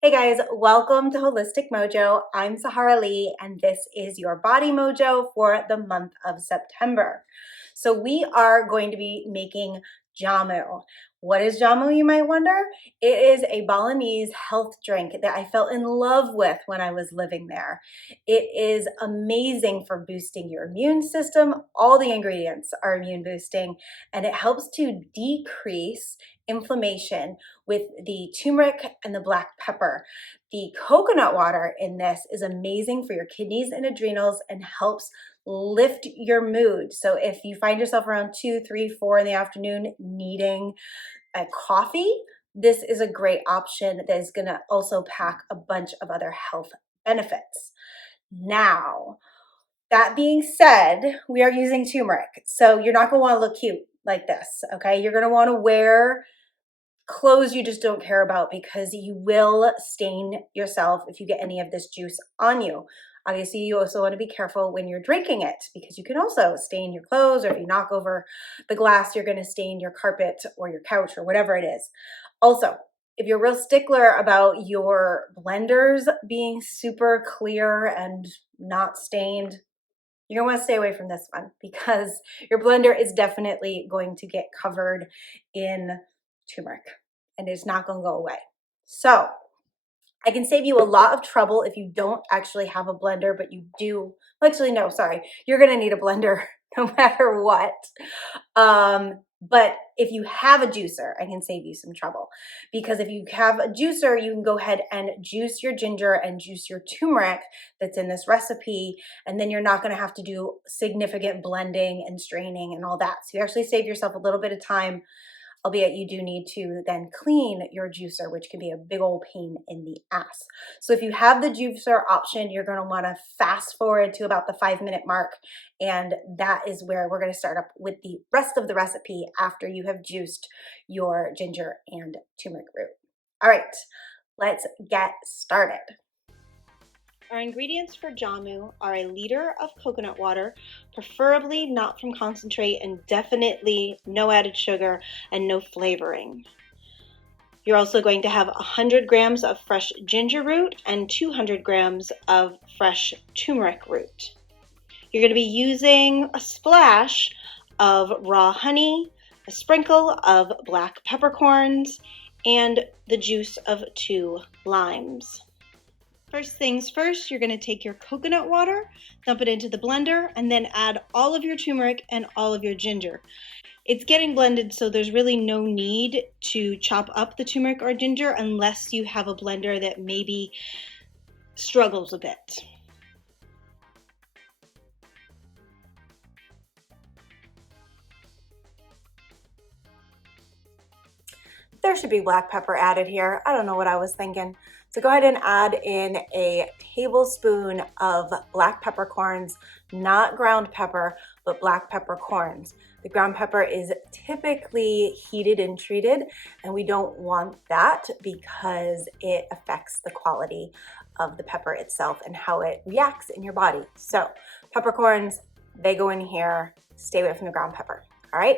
Hey guys, welcome to Holistic Mojo. I'm Sahara Leigh, and this is your body mojo for the month of September. So we are going to be making Jamu. What is Jamu, you might wonder? It is a Balinese health drink that I fell in love with when I was living there. It is amazing for boosting your immune system. All the ingredients are immune boosting, and it helps to decrease inflammation with the turmeric and the black pepper. The coconut water in this is amazing for your kidneys and adrenals and helps lift your mood. So if you find yourself around 2, 3, 4 in the afternoon needing a coffee, this is a great option that is going to also pack a bunch of other health benefits. Now, that being said, we are using turmeric. So you're not going to want to look cute like this, okay? You're going to want to wear clothes you just don't care about because you will stain yourself if you get any of this juice on you. Obviously, you also want to be careful when you're drinking it because you can also stain your clothes, or if you knock over the glass, you're going to stain your carpet or your couch or whatever it is. Also, if you're a real stickler about your blenders being super clear and not stained, you're going to want to stay away from this one because your blender is definitely going to get covered in turmeric and it's not going to go away. So I can save you a lot of trouble if you don't actually have a blender, but you do. Actually, no, sorry. You're going to need a blender no matter what. But if you have a juicer, I can save you some trouble, because if you have a juicer, you can go ahead and juice your ginger and juice your turmeric that's in this recipe, and then you're not going to have to do significant blending and straining and all that. So you actually save yourself a little bit of time, albeit you do need to then clean your juicer, which can be a big old pain in the ass. So if you have the juicer option, you're going to want to fast forward to about the 5-minute mark, and that is where we're going to start up with the rest of the recipe after you have juiced your ginger and turmeric root. All right, let's get started. Our ingredients for Jamu are a liter of coconut water, preferably not from concentrate, and definitely no added sugar and no flavoring. You're also going to have 100 grams of fresh ginger root and 200 grams of fresh turmeric root. You're going to be using a splash of raw honey, a sprinkle of black peppercorns, and the juice of 2 limes. First things first, you're going to take your coconut water, dump it into the blender, and then add all of your turmeric and all of your ginger. It's getting blended, so there's really no need to chop up the turmeric or ginger unless you have a blender that maybe struggles a bit. There should be black pepper added here. I don't know what I was thinking. So go ahead and add in a tablespoon of black peppercorns, not ground pepper, but black peppercorns. The ground pepper is typically heated and treated, and we don't want that because it affects the quality of the pepper itself and how it reacts in your body. So peppercorns, they go in here. Stay away from the ground pepper. All right.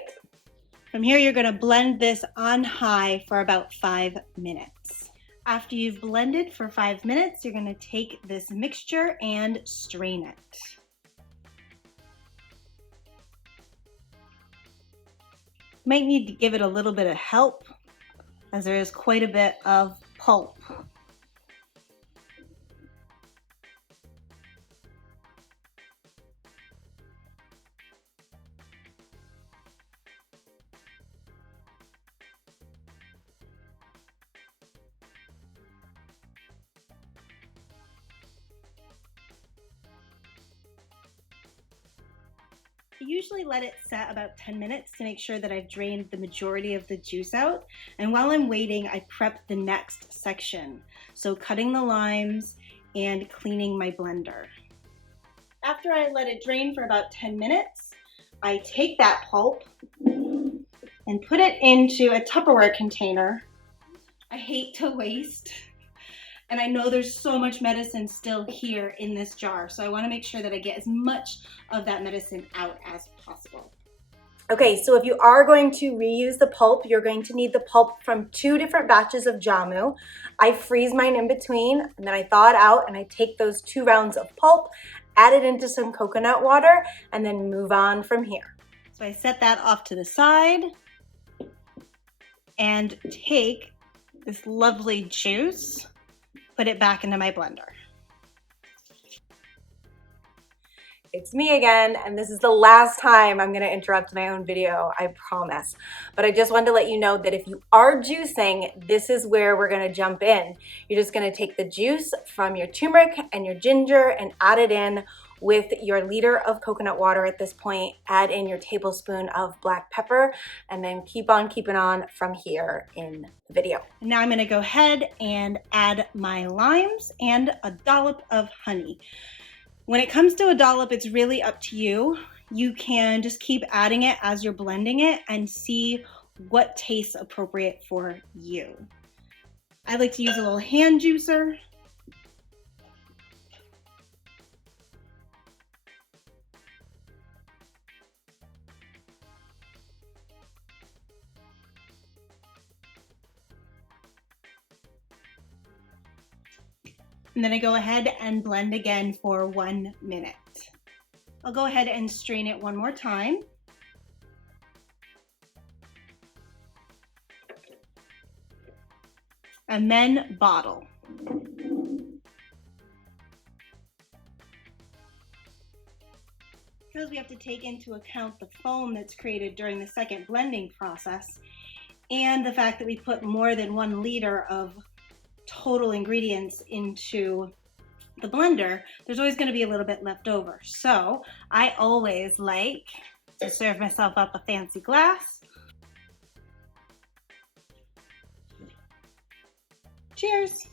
From here, you're going to blend this on high for about 5 minutes. After you've blended for 5 minutes, you're going to take this mixture and strain it. You might need to give it a little bit of help, as there is quite a bit of pulp. I usually let it set about 10 minutes to make sure that I've drained the majority of the juice out. And while I'm waiting, I prep the next section. So cutting the limes and cleaning my blender. After I let it drain for about 10 minutes, I take that pulp and put it into a Tupperware container. I hate to waste. And I know there's so much medicine still here in this jar, so I want to make sure that I get as much of that medicine out as possible. Okay, so if you are going to reuse the pulp, you're going to need the pulp from 2 different batches of Jamu. I freeze mine in between, and then I thaw it out, and I take those 2 rounds of pulp, add it into some coconut water, and then move on from here. So I set that off to the side and take this lovely juice, put it back into my blender. It's me again, and this is the last time I'm going to interrupt my own video, I promise. But I just wanted to let you know that if you are juicing, this is where we're going to jump in. You're just going to take the juice from your turmeric and your ginger and add it in with your liter of coconut water at this point. Add in your tablespoon of black pepper, and then keep on keeping on from here in the video. Now I'm going to go ahead and add my limes and a dollop of honey. When it comes to a dollop, it's really up to you. You can just keep adding it as you're blending it and see what tastes appropriate for you. I like to use a little hand juicer. And then I go ahead and blend again for 1 minute. I'll go ahead and strain it one more time. And then bottle. Because we have to take into account the foam that's created during the second blending process and the fact that we put more than 1 liter of total ingredients into the blender, there's always going to be a little bit left over. So I always like to serve myself up a fancy glass. Cheers.